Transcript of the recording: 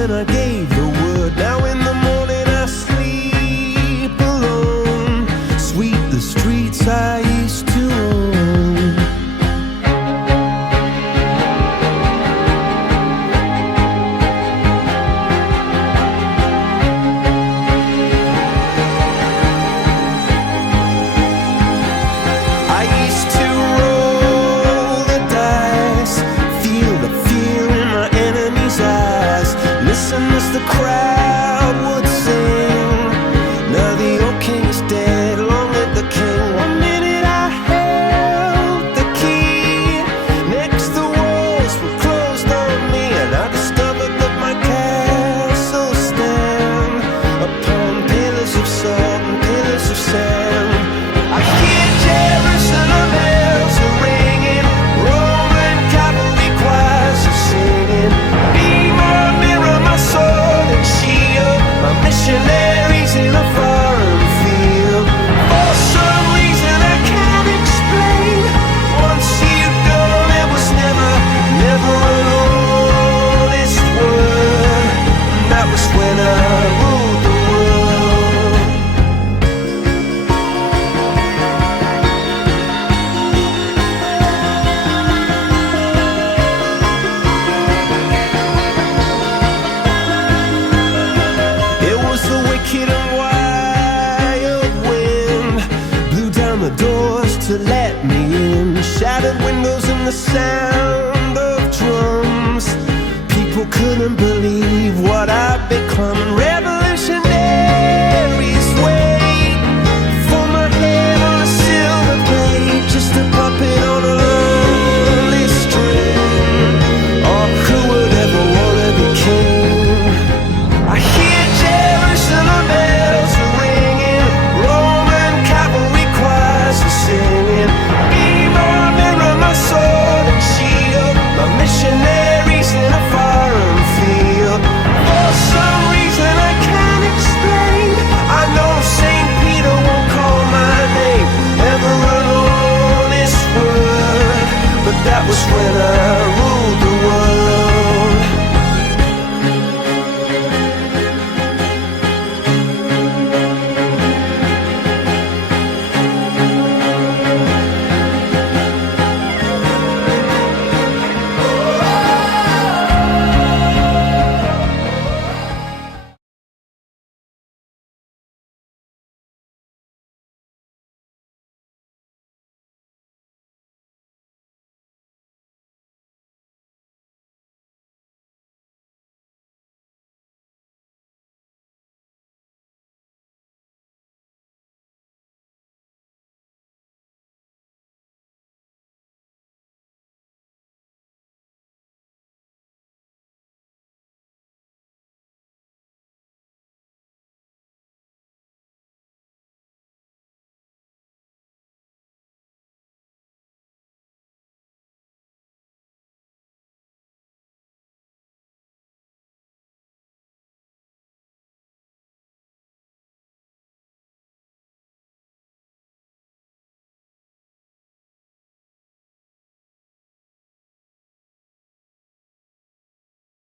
when I gave the word. Now in the morning I sleep alone. Sweep the streets I used to own. I used to roll the dice, feel the fear in my enemy's eyes, listen as the crowd would sing. Now the old king is dead, long live the king. One minute I held the key, next the walls were closed on me, and I discovered that my castle stand upon pillars of salt and pillars of sand. I hear Jerusalem bells are ringing, Roman cavalry choirs are singing. Be my mirror, my sword and shield, my missionaries in a foreign field. For some reason I can't explain, once you've gone it was never, never an honest word. And that was when I ruled the world. It was the wicked and wild wind, blew down the doors to let me in, shattered windows and the sound of drums. People couldn't believe what I'd become.